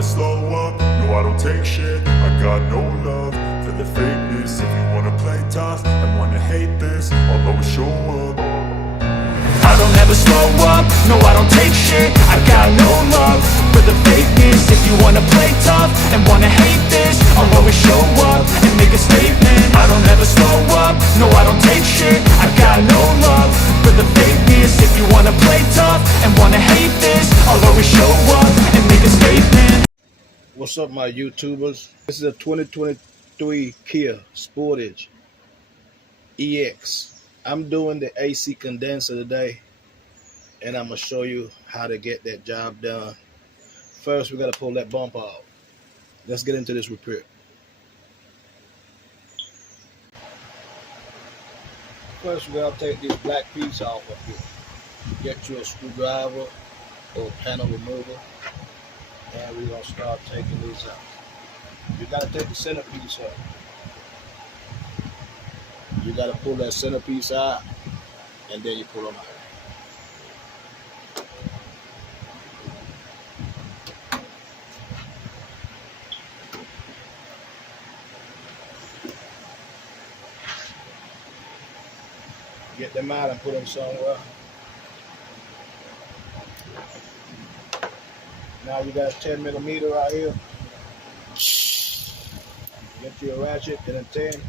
never slow up, no I don't take shit. I got no love for the fakeness. If you wanna play tough and wanna hate this, I'll always show up. I don't ever slow up, no I don't take shit. I got no love for the fakeness. If you wanna play tough and wanna hate this, I'll always show up and make a statement. I don't ever slow up, no I don't take shit. I got no love for the fakeness. If you wanna play tough and wanna hate this, I'll always show up and make a statement. What's up, my YouTubers? This is a 2023 Kia Sportage EX. I'm doing the AC condenser today, and I'm gonna show you how to get that job done. First, we gotta pull that bump out. Let's get into this repair. First, we gotta take this black piece off of here. Get you a screwdriver or a panel remover, and we're gonna start taking these out. You gotta take the centerpiece out. You gotta pull that centerpiece out, and then you pull them out. Get them out and put them somewhere. Now you got a 10mm right here. Get you a ratchet and a 10.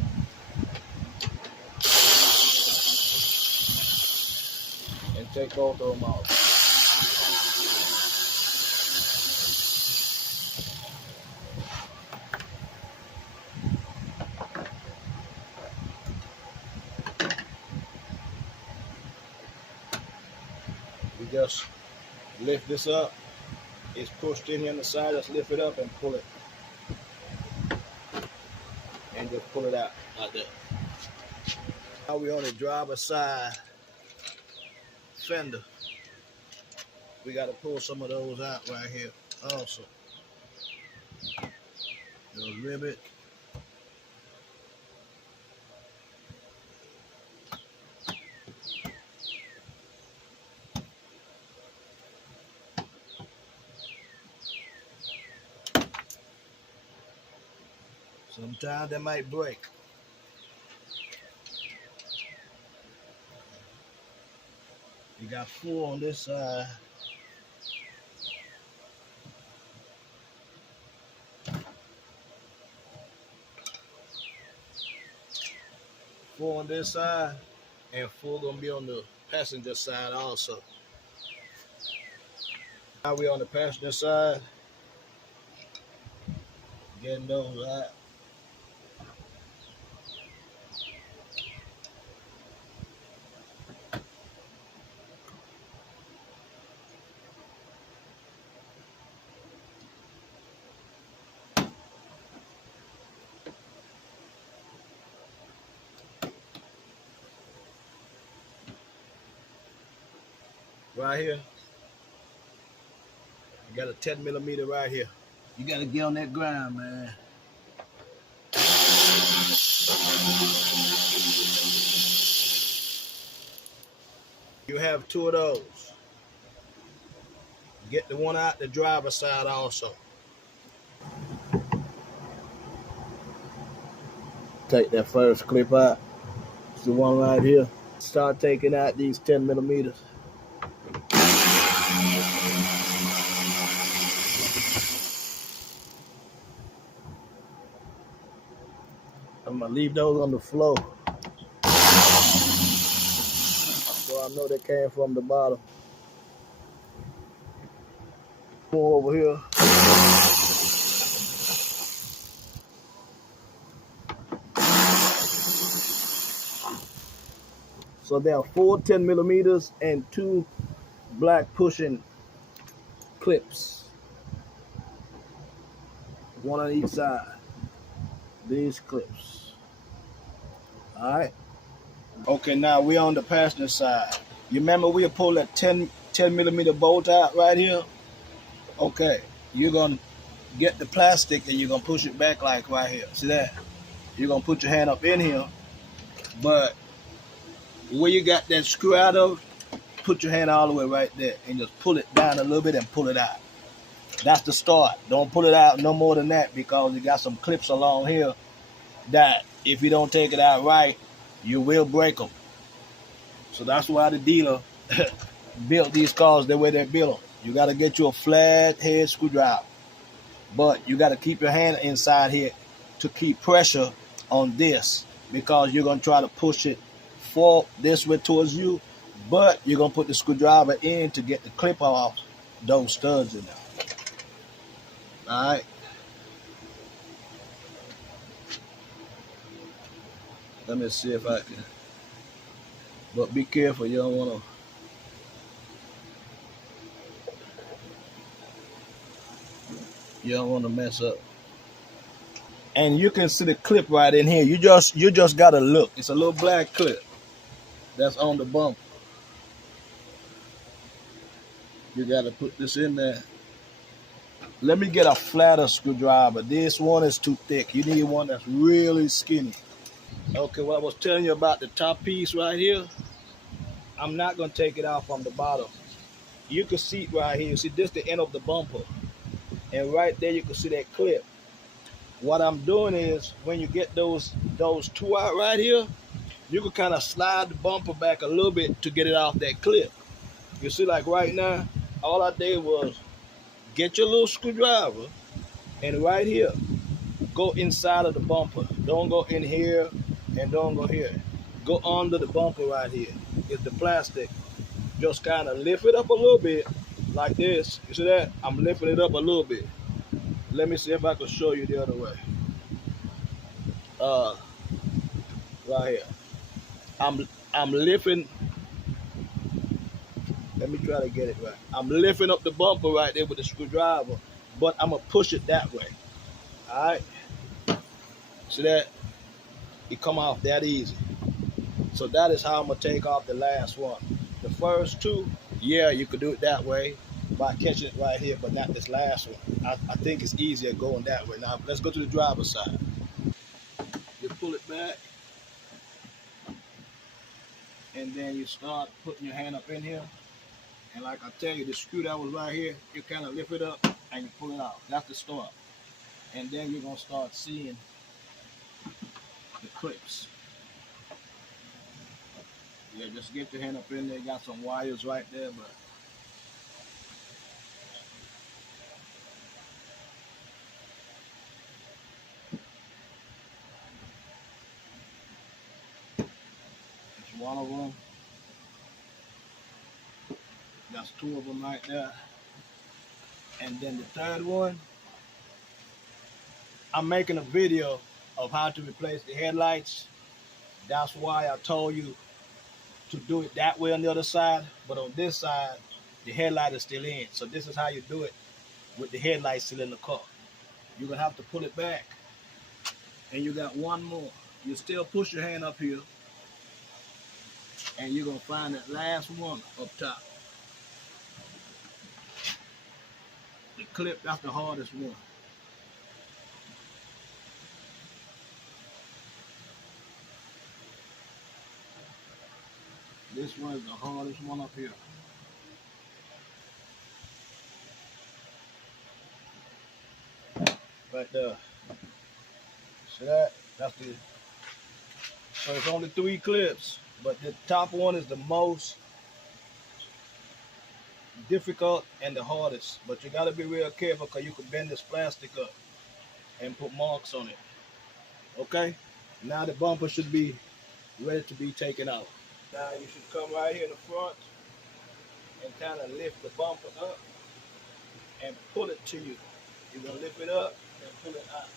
And take both of them out. We just lift this up. It's pushed in here on the side. Just lift it up and pull it. And just pull it out like that. Now we're on the driver's side fender. We got to pull some of those out right here also. Those rivets. Sometimes they might break. You got 4 on this side. Four on this side, and 4 gonna be on the passenger side also. Now we on the passenger side, getting those out. Right here, you got a 10mm right here. You gotta get on that ground, man. You have 2 of those. Get the one out the driver's side also. Take that first clip out. It's the one right here. Start taking out these 10mm. I'm gonna leave those on the floor, so I know they came from the bottom. More over here. So there are 4 10mm and 2 black pushing clips, 1 on each side. These clips. Alright. Okay, now we're on the passenger side. You remember we pulled that 10mm bolt out right here? Okay, you're gonna get the plastic and you're gonna push it back like right here. See that? You're gonna put your hand up in here, but where you got that screw out of, put your hand all the way right there and just pull it down a little bit and pull it out. That's the start. Don't pull it out no more than that, because you got some clips along here that if you don't take it out right, you will break them. So that's why the dealer built these cars the way they built them. You got to get you a flat head screwdriver, but you got to keep your hand inside here to keep pressure on this, because you're going to try to push it for this way towards you, but you're going to put the screwdriver in to get the clip off those studs in there. All right. Let me see if I can. But be careful, you don't want to mess up. And you can see the clip right in here. You just gotta look. It's a little black clip that's on the bumper. You gotta put this in there. Let me get a flatter screwdriver. This one is too thick. You need one that's really skinny. Okay, what I was telling you about the top piece right here, I'm not gonna take it out from the bottom. You can see it right here. See, this is the end of the bumper, and right there you can see that clip. What I'm doing is, when you get those two out right here, you can kind of slide the bumper back a little bit to get it off that clip. You see, like right now, all I did was get your little screwdriver, and right here, go inside of the bumper. Don't go in here and don't go here. Go under the bumper right here. It's the plastic. Just kind of lift it up a little bit like this. You see that? I'm lifting it up a little bit. Let me see if I can show you the other way. Right here. I'm lifting. Let me try to get it right. I'm lifting up the bumper right there with the screwdriver, but I'm gonna push it that way. All right. See that? It come off that easy. So that is how I'm gonna take off the last one. The first two, yeah, you could do it that way by catching it right here, but not this last one. I think it's easier going that way. Now let's go to the driver's side. You pull it back, and then you start putting your hand up in here. And like I tell you, the screw that was right here, you kind of lift it up and you pull it out. That's the start. And then you're gonna start seeing the clips. Yeah, just get your hand up in there. You got some wires right there, but it's one of them. That's two of them right there. And then the third one, I'm making a video of how to replace the headlights. That's why I told you to do it that way on the other side, but on this side, the headlight is still in. So this is how you do it with the headlight still in the car. You're gonna have to pull it back, and you got one more. You still push your hand up here, and you're gonna find that last one up top. The clip, that's the hardest one. This one is the hardest one up here. Right there. See that? That's the. So it's only 3 clips, but the top one is the most difficult and the hardest. But you gotta be real careful, because you can bend this plastic up and put marks on it. Okay? Now the bumper should be ready to be taken out. Now you should come right here in the front and kind of lift the bumper up and pull it to you. You're gonna lift it up and pull it out.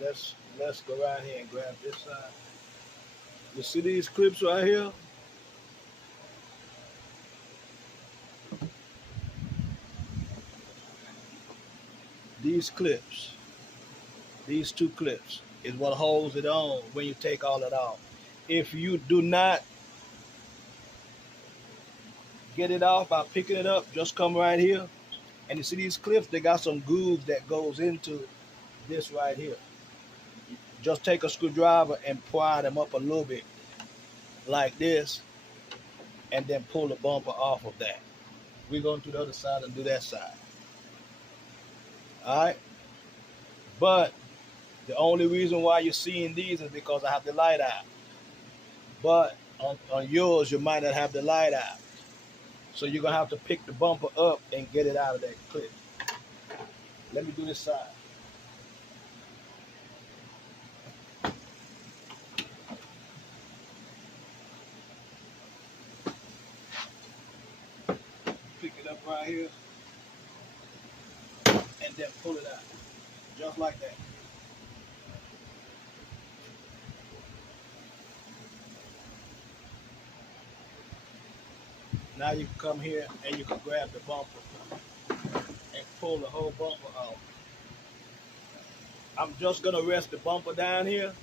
Let's go right here and grab this side. You see these clips right here? These clips, these 2 clips, is what holds it on when you take all it off. If you do not get it off by picking it up, just come right here, and you see these clips, they got some grooves that goes into this right here. Just take a screwdriver and pry them up a little bit like this, and then pull the bumper off of that. we're going to the other side and do that side. All right. But the only reason why you're seeing these is because I have the light out. But on yours, you might not have the light out. So you're going to have to pick the bumper up and get it out of that clip. Let me do this side. Pick it up right here. And then pull it out. Just like that. Now you can come here and you can grab the bumper and pull the whole bumper out. I'm just gonna rest the bumper down here.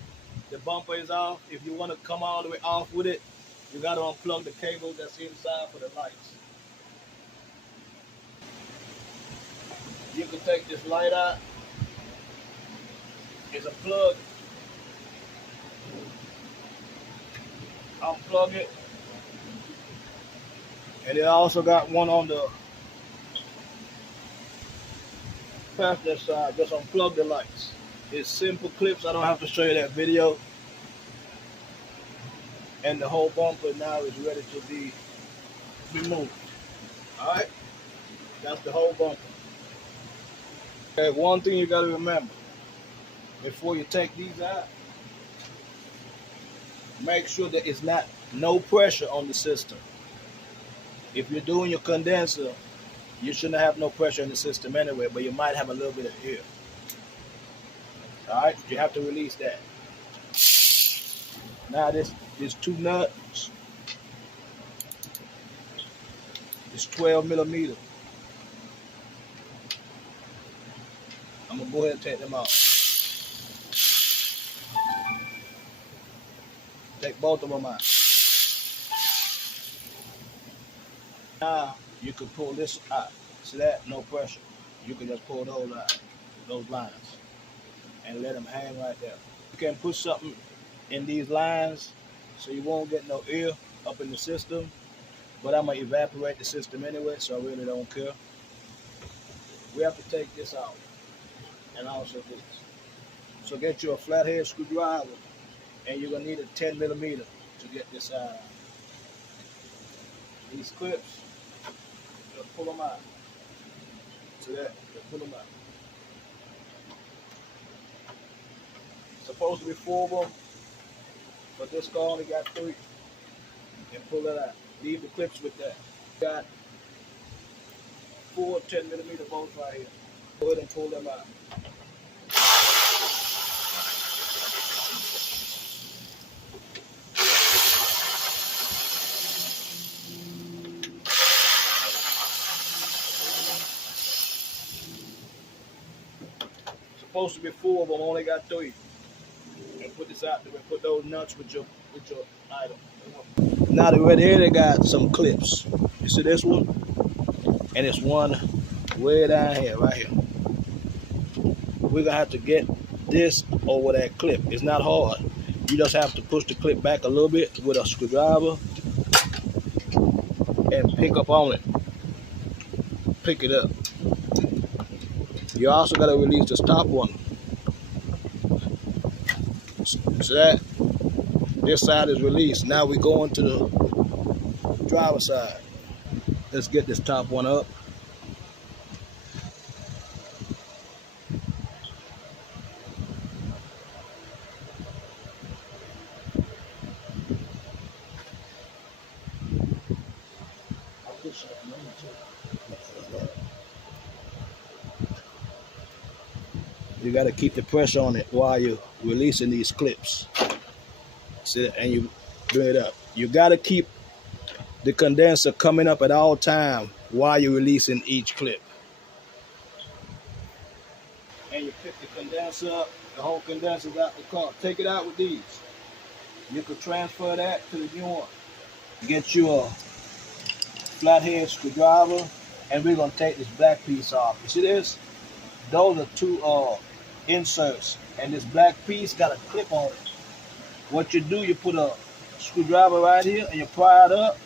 The bumper is off. If you want to come all the way off with it, you gotta unplug the cable that's inside for the lights. You can take this light out. It's a plug. Unplug it. And it also got one on the passenger side. Just unplug the lights. It's simple clips. I don't have to show you that video. And the whole bumper now is ready to be removed. Alright? That's the whole bumper. Okay, one thing you got to remember. Before you take these out, make sure that it's not no pressure on the system. If you're doing your condenser, you shouldn't have no pressure in the system anyway, but you might have a little bit of air. Alright, you have to release that. Now there's two nuts. It's 12 millimeter. I'm gonna go ahead and take them out. Take both of them out. Now you can pull this out. See that? No pressure. You can just pull those out, those lines, and let them hang right there. You can put something in these lines so you won't get no air up in the system, but I'm gonna evaporate the system anyway, so I really don't care. We have to take this out, and also this. So get you a flathead screwdriver, and you're gonna need a 10 millimeter to get this out. These clips, just pull them out. See that? Just pull them out. Supposed to be 4 of them, but this car only got 3. And pull that out. Leave the clips with that. Got 4 10 millimeter bolts right here. Go ahead and pull them out. Supposed to be 4 of them, only got 3. And put this out there and put those nuts with your item. Now the radiator got some clips. You see this one? And it's one way down here, right here. We're gonna have to get this over that clip. It's not hard. You just have to push the clip back a little bit with a screwdriver and pick up on it. Pick it up. You also got to release this top one. So that this side is released. Now we go into the driver's side. Let's get this top one up. You got to keep the pressure on it while you're releasing these clips. See, and you bring it up. You got to keep the condenser coming up at all time while you're releasing each clip. And you pick the condenser up. The whole condenser's out the car. Take it out with these. You can transfer that to the new one. Get you a flathead screwdriver, and we're gonna take this black piece off. You see this? Those are 2 inserts, and this black piece got a clip on it. What you do, you put a screwdriver right here, and you pry it up,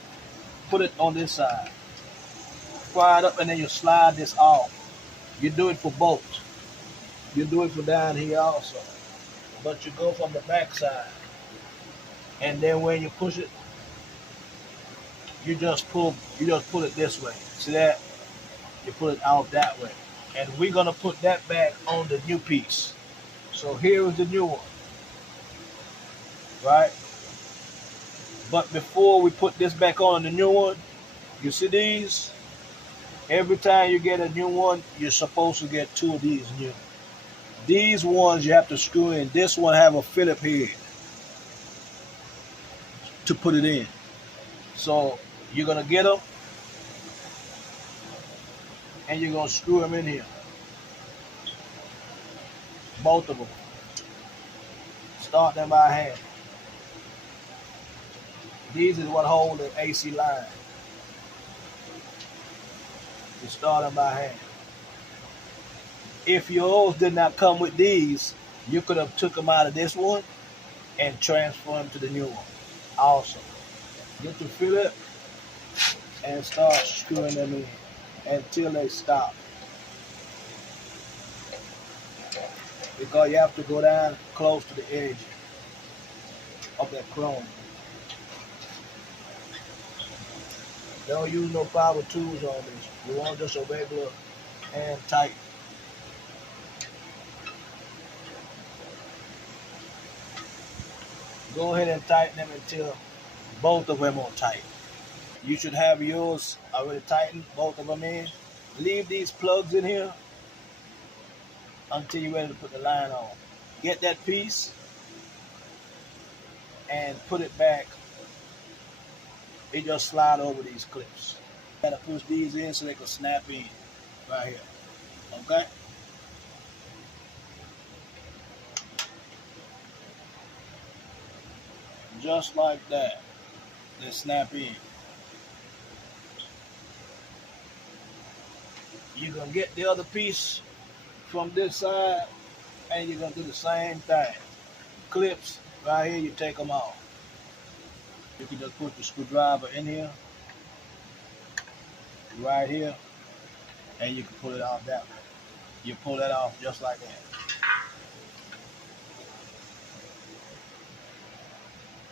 put it on this side. pry it up and then you slide this off. You do it for both. You do it for down here also. But you go from the back side. And then when you push it, you just pull it this way. See that? You pull it out that way. And we're gonna put that back on the new piece. So here is the new one. Right? But before we put this back on the new one, you see these? Every time you get a new one, you're supposed to get 2 of these new. These ones you have to screw in. This one have a Phillip head to put it in. So you're gonna get them and you're gonna screw them in here. Both of them. Start them by hand. These is what hold the AC line. You start them by hand. If yours did not come with these, you could have took them out of this one and transfer them to the new one. Also, get your Phillip and start screwing them in until they stop. Because you have to go down close to the edge of that chrome. Don't use no power tools on this. You want just a regular hand tight. Go ahead and tighten them until both of them are tight. You should have yours already tightened, both of them in. Leave these plugs in here until you're ready to put the line on. Get that piece and put it back. It just slide over these clips. You gotta push these in so they can snap in right here. Okay? Just like that. They snap in. You're gonna get the other piece from this side and you're gonna do the same thing. Clips right here, you take them off. You can just put the screwdriver in here, right here, and you can pull it out that way. You pull that off just like that.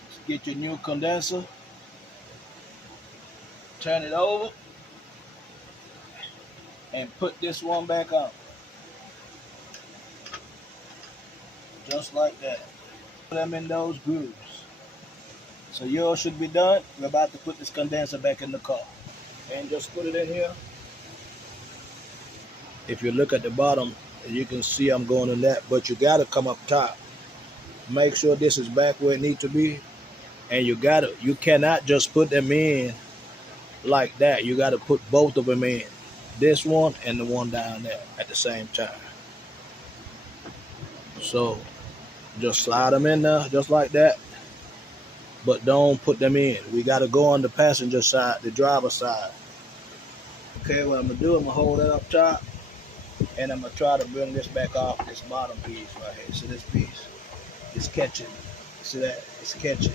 Just get your new condenser, turn it over, and put this one back on. Just like that. Put them in those grooves. So yours should be done. We're about to put this condenser back in the car. And just put it in here. If you look at the bottom, you can see I'm going in that, but you gotta come up top. Make sure this is back where it needs to be. And you cannot just put them in like that. You gotta put both of them in. This one and the one down there at the same time. So just slide them in there just like that. But don't put them in. We got to go on the passenger side, the driver's side. Okay, what I'm going to do, I'm going to hold that up top, and I'm going to try to bring this back off this bottom piece right here. So this piece is catching. See that? It's catching.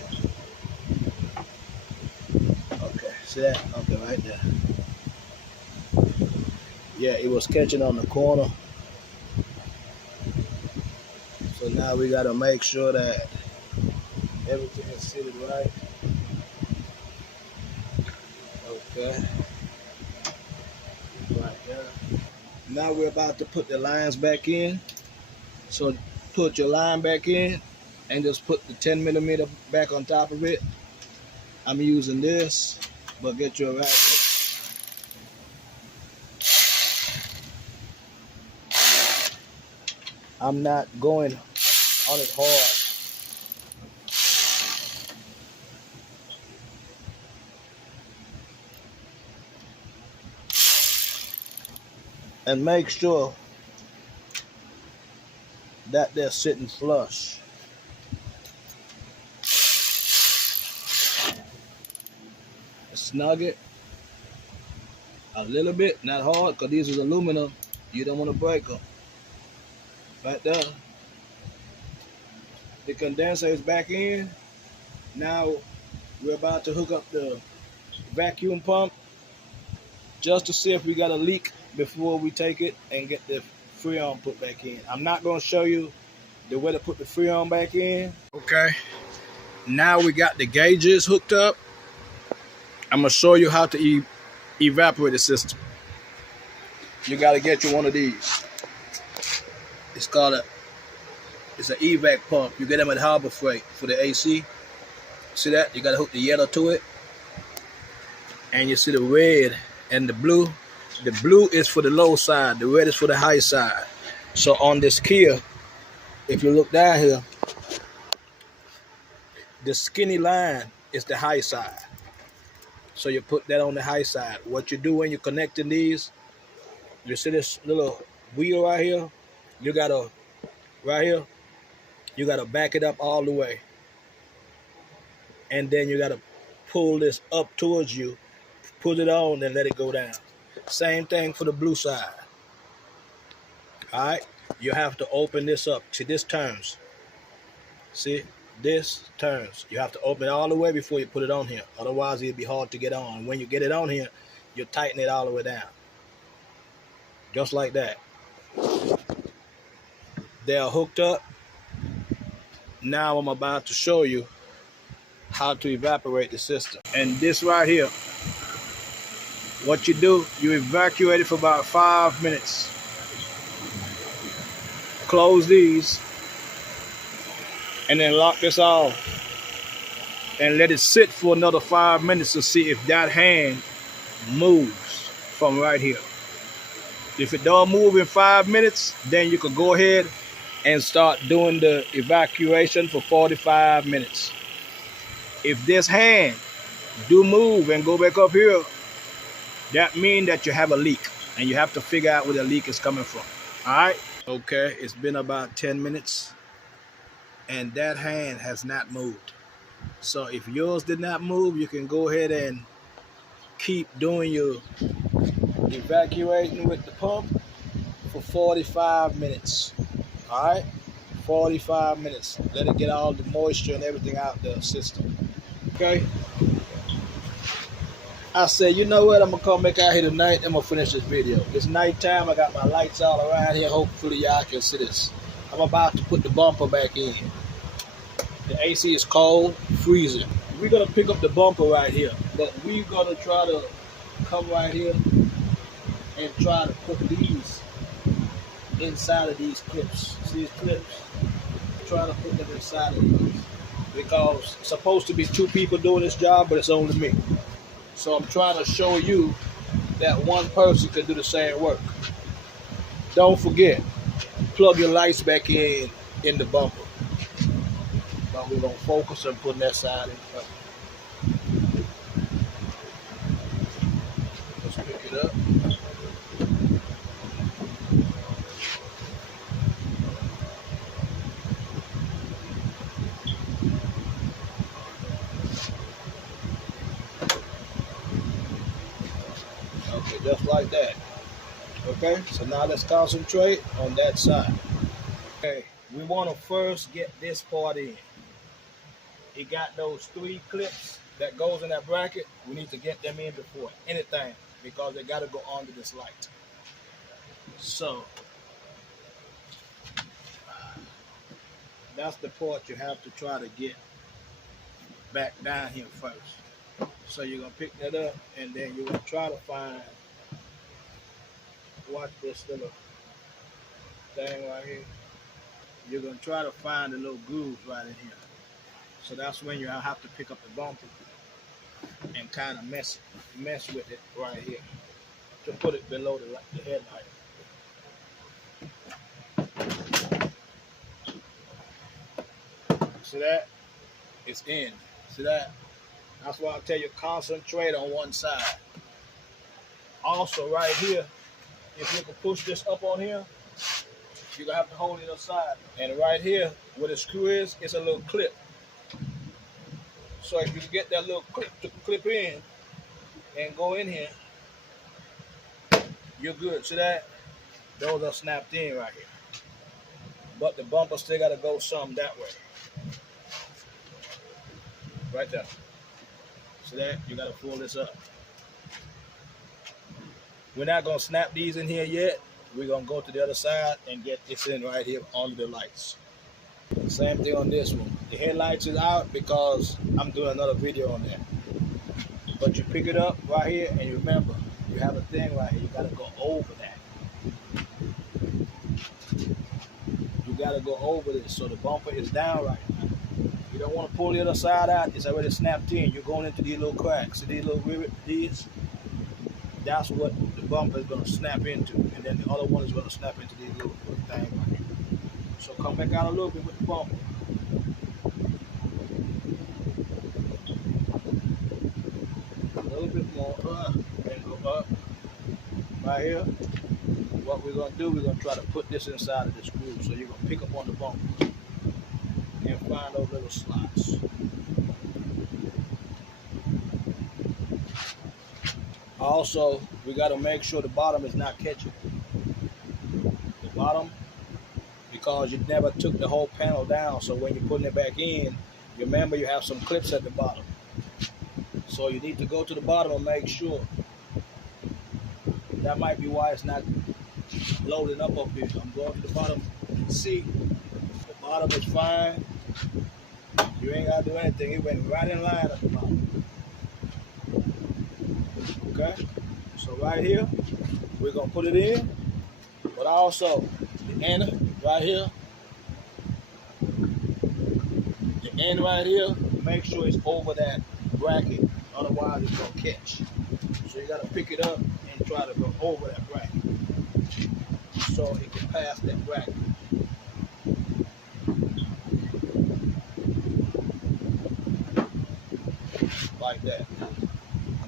Okay, see that? Okay, right there. Yeah, it was catching on the corner. So now we got to make sure that everything is seated right. Okay. Right there. Now we're about to put the lines back in. So put your line back in and just put the 10mm back on top of it. I'm using this, but get your ratchet. I'm not going on it hard. And make sure that they're sitting flush. Snug it a little bit, not hard, because these is aluminum. You don't want to break them. Right there. The condenser is back in. Now we're about to hook up the vacuum pump just to see if we got a leak before we take it and get the Freon put back in. I'm not going to show you the way to put the Freon back in. Okay, now we got the gauges hooked up. I'm going to show you how to evaporate the system. You got to get you one of these. It's called it's an evac pump. You get them at Harbor Freight for the AC. See that? You got to hook the yellow to it. And you see the red and the blue. The blue is for the low side. The red is for the high side. So on this Kia, if you look down here, the skinny line is the high side. So you put that on the high side. What you do when you're connecting these, you see this little wheel right here? You gotta, right here, you gotta back it up all the way. And then you gotta pull this up towards you, put it on and let it go down. Same thing for the blue side. All right, you have to open this up. See, this turns. See, this turns. You have to open it all the way before you put it on here. Otherwise, it'll be hard to get on. When you get it on here, you tighten it all the way down. Just like that. They are hooked up. Now I'm about to show you how to evaporate the system. And this right here, what you do, you evacuate it for about 5 minutes. Close these and then lock this off and let it sit for another 5 minutes to see if that hand moves from right here. If it don't move in 5 minutes, then you can go ahead and start doing the evacuation for 45 minutes. If this hand do move and go back up here, that means that you have a leak and you have to figure out where the leak is coming from. All right? Okay, it's been about 10 minutes and that hand has not moved. So if yours did not move, you can go ahead and keep doing your evacuating with the pump for 45 minutes. All right? 45 minutes. Let it get all the moisture and everything out the system. Okay? I said, you know what? I'm going to come back out here tonight. I'm going to finish this video. It's nighttime. I got my lights all around here. Hopefully, y'all can see this. I'm about to put the bumper back in. The AC is cold, freezing. We're going to pick up the bumper right here. But we're going to try to come right here and try to put these inside of these clips. See these clips? Try to put them inside of these. Because it's supposed to be 2 people doing this job, but it's only me. So I'm trying to show you that one person can do the same work. Don't forget, plug your lights back in the bumper. But we're going to focus on putting that side in front. Let's pick it up. Okay, just like that. Okay, so now let's concentrate on that side. Okay, we want to first get this part in. It got those 3 clips that goes in that bracket. We need to get them in before anything because they got to go under this light. So that's the part you have to try to get back down here first. So you're going to pick that up and then you're going to try to find, watch this little thing right here. You're going to try to find the little grooves right in here. So that's when you have to pick up the bumper and kind of mess with it right here to put it below the headlight. See that? It's in. See that? That's why I tell you concentrate on one side. Also right here, if you can push this up on here, you're going to have to hold it aside. And right here, where the screw is, it's a little clip. So if you can get that little clip to clip in and go in here, you're good. See that? Those are snapped in right here. But the bumper still got to go some that way. Right there. See that? You got to pull this up. We're not gonna snap these in here yet. We're gonna go to the other side and get this in right here under the lights. Same thing on this one. The headlights is out because I'm doing another video on that. But you pick it up right here, and you remember, you have a thing right here. You gotta go over that. You gotta go over this so the bumper is down right now. You don't want to pull the other side out. It's already snapped in. You're going into these little cracks. See these little rivets? These? That's what the bumper is gonna snap into, and then the other one is gonna snap into these little things right here. So come back out a little bit with the bumper. A little bit more, and go up. Right here. What we're gonna do, we're gonna try to put this inside of this groove. So you're gonna pick up on the bumper and find those little slots. Also, we gotta make sure the bottom is not catching. The bottom, because you never took the whole panel down, so when you're putting it back in, you remember you have some clips at the bottom. So you need to go to the bottom and make sure. That might be why it's not loading up here. I'm going to the bottom. See, the bottom is fine. You ain't gotta do anything. It went right in line at the bottom. Okay? So right here, we're gonna put it in, but also the end right here, the end right here, make sure it's over that bracket, otherwise it's gonna catch. So you gotta pick it up and try to go over that bracket so it can pass that bracket. Like that.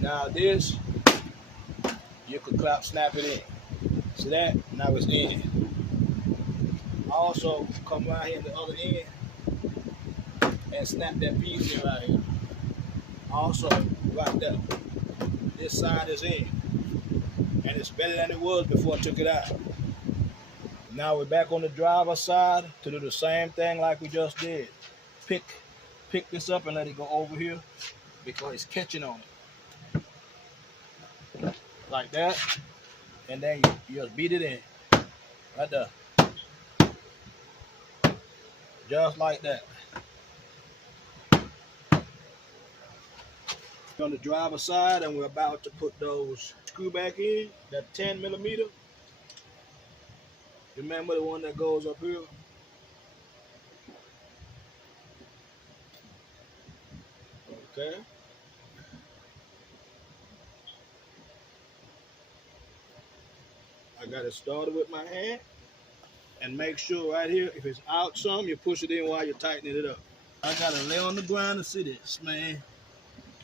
Now this, you could snap it in. See that? Now it's in. Also, come right here in the other end and snap that piece in right here. Also, right there. This side is in. And it's better than it was before I took it out. Now we're back on the driver's side to do the same thing like we just did. Pick this up and let it go over here because it's catching on it. Like that. And then you just beat it in. Right there. Just like that. On the driver's side, and we're about to put those screw back in, that 10 millimeter. Remember the one that goes up here? Okay. I got it started with my hand. And make sure right here, if it's out some, you push it in while you're tightening it up. I gotta lay on the ground to see this, man.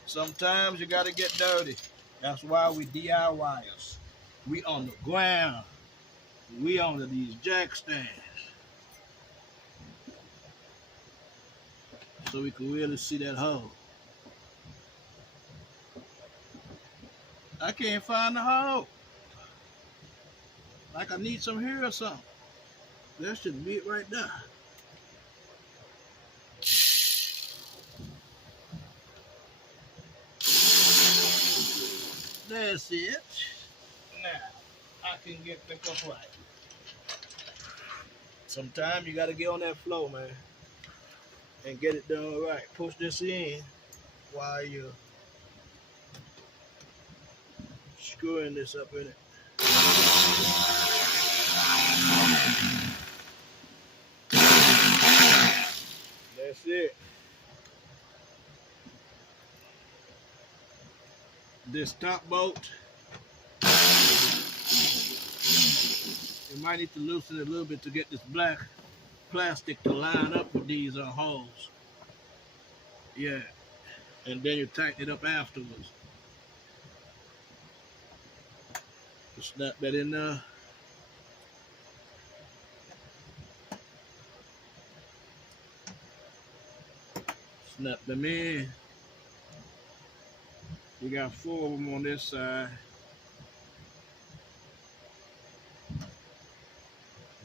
Sometimes you gotta get dirty. That's why we DIYers. We on the ground. We on these jack stands. So we can really see that hole. I can't find the hole. Like I need some here or something. That should be it right there. That's it. Now, I can get back up right. Sometimes you gotta get on that floor, man, and get it done right. Push this in while you're screwing this up in it. That's it. This top bolt, you might need to loosen it a little bit to get this black plastic to line up with these holes. Yeah, and then you tighten it up afterwards. Just snap that in there. Snap them in. We got 4 of them on this side.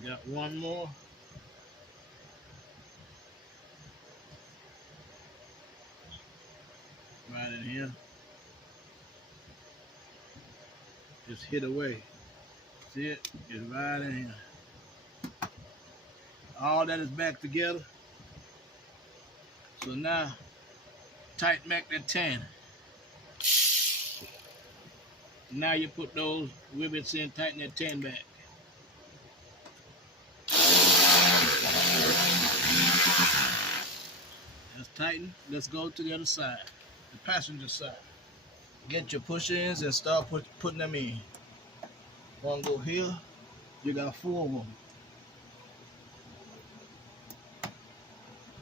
Got one more. Right in here. just hit away. See it? It's right in here. All that is back together. So now, tighten back that 10. Now you put those rivets in, tighten that 10 back. That's tighten. Let's go to the other side, the passenger side. Get your push-ins and start putting them in. One go here. You got 4 of them.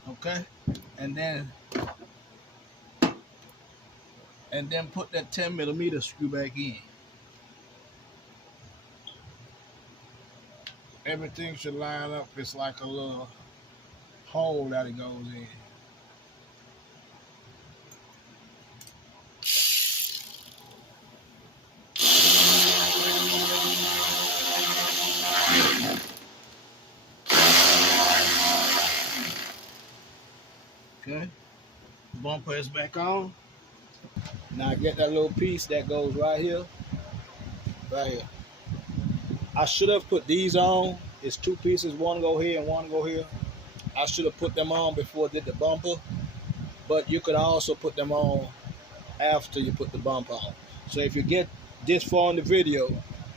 Okay? And then put that 10mm screw back in. Everything should line up. It's like a little hole that it goes in. Okay, bumper is back on. Now get that little piece that goes right here. Right here. I should have put these on. It's 2 pieces, one go here and one go here. I should have put them on before I did the bumper, but you could also put them on after you put the bumper on. So if you get this far in the video,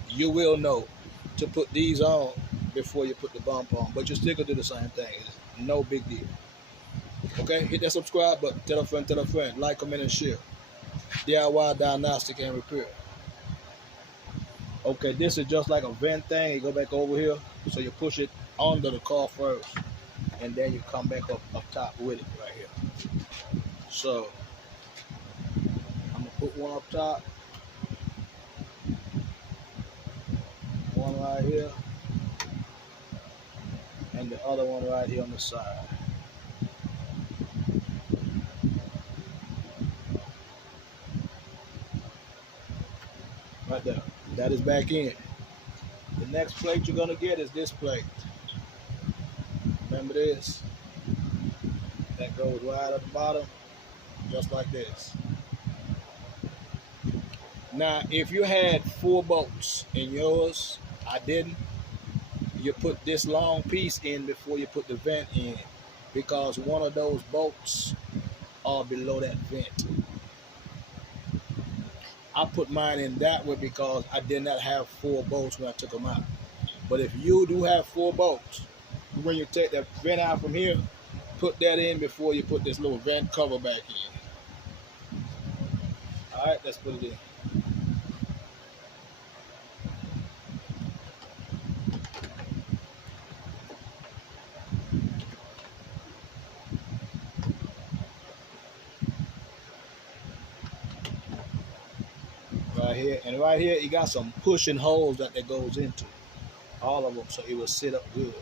you will know to put these on before you put the bumper on, but you still can do the same thing. It's no big deal. Okay, hit that subscribe button, tell a friend, like, comment, and share. DIY diagnostic and repair. Okay, this is just like a vent thing. You go back over here, so you push it under the car first, and then you come back up top with it right here. So I'm gonna put one up top, one right here, and the other one right here on the side. Right there. That is back in. The next plate you're gonna get is this plate. Remember this? That goes right at the bottom, just like this. Now, if you had 4 bolts in yours, I didn't, you put this long piece in before you put the vent in, because one of those bolts are below that vent. I put mine in that way because I did not have 4 bolts when I took them out. But if you do have 4 bolts, when you take that vent out from here, put that in before you put this little vent cover back in. All right, let's put it in. Right here, and right here you got some pushing holes that goes into all of them, so it will sit up good.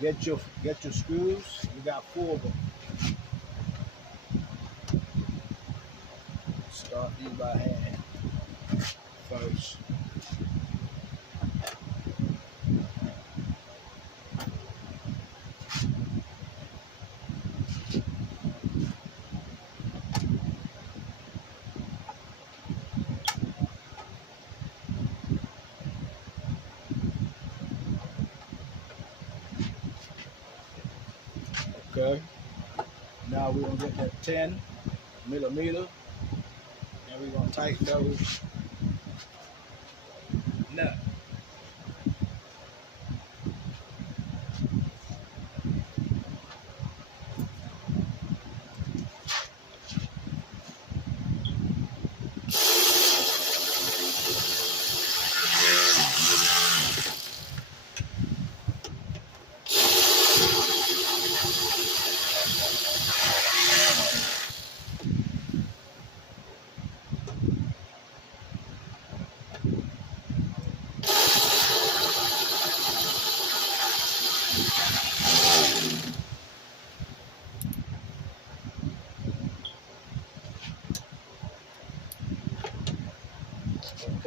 Get your screws. You got 4 of them. Start these by hand first. Okay. Now we're gonna get that 10mm, and we're gonna tighten those nuts.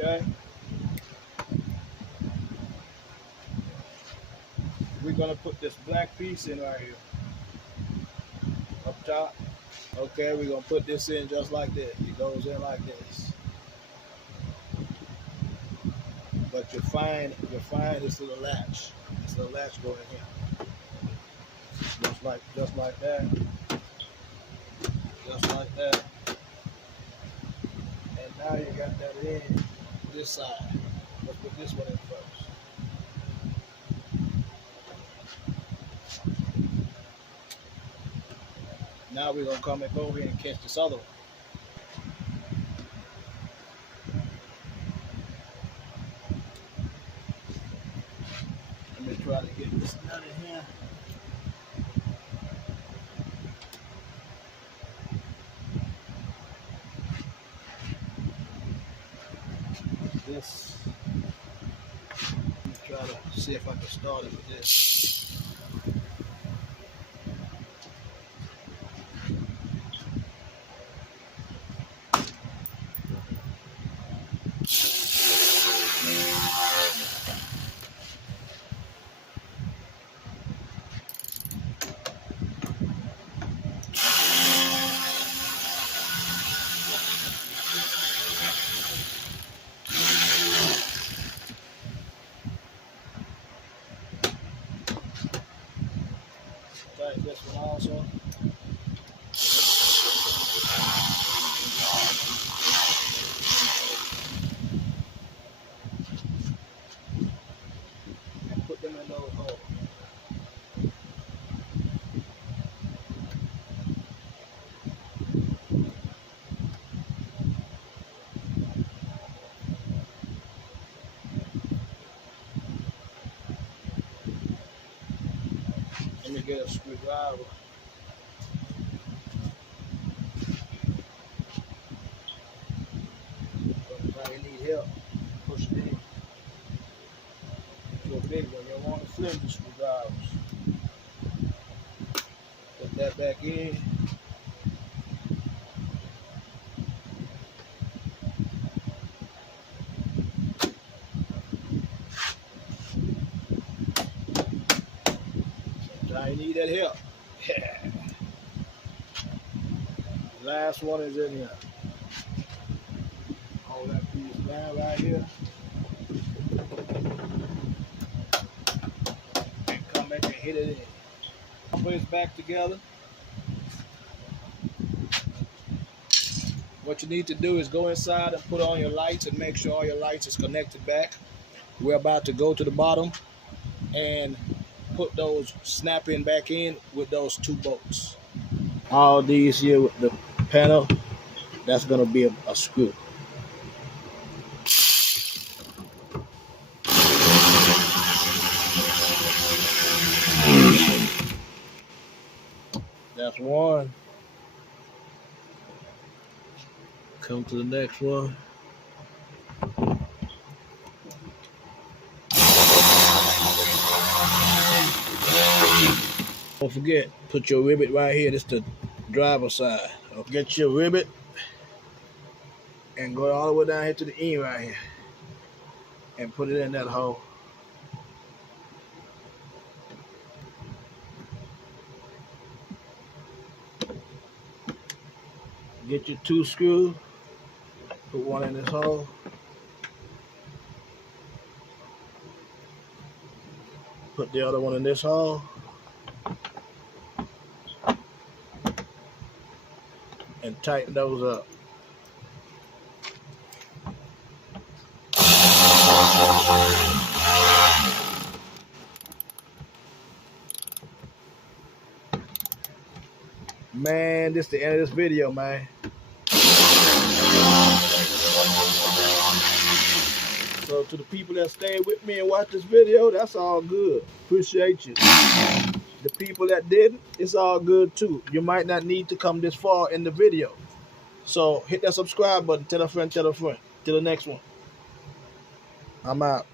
Okay. We're gonna put this black piece in right here. top. Okay, we're gonna put this in just like this. It goes in like this. But you find this little latch. This little latch going in here. Just like that. Just like that. And now you got that in this side. Let's put this one in first. Now we're gonna come and go over here and catch this other one. Let me try to get this out of here. This. Let me try to see if I can start it with this. Tighten this one also. And put them in those holes. Let me get a screwdriver. Sometimes you need help. Push it in. It's a big one. You don't want to flimsy screwdrivers. Put that back in. Sometimes you need that help. Yeah. Last one is in here. Hold that piece down right here. And come back and hit it in. Put it back together. What you need to do is go inside and put on your lights and make sure all your lights is connected back. We're about to go to the bottom and put those snapping back in with those two bolts. All these here with the panel, that's gonna be a screw. That's one. Come to the next one. Don't forget, put your rivet right here. This is the driver's side. Get your rivet and go all the way down here to the end right here and put it in that hole. Get your two screws, put one in this hole. Put the other one in this hole. And tighten those up. Man, this is the end of this video, man. So to the people that stayed with me and watched this video, that's all good. Appreciate you. The people that didn't, it's all good too. You might not need to come this far in the video. So hit that subscribe button. Tell a friend, tell a friend. Till the next one. I'm out.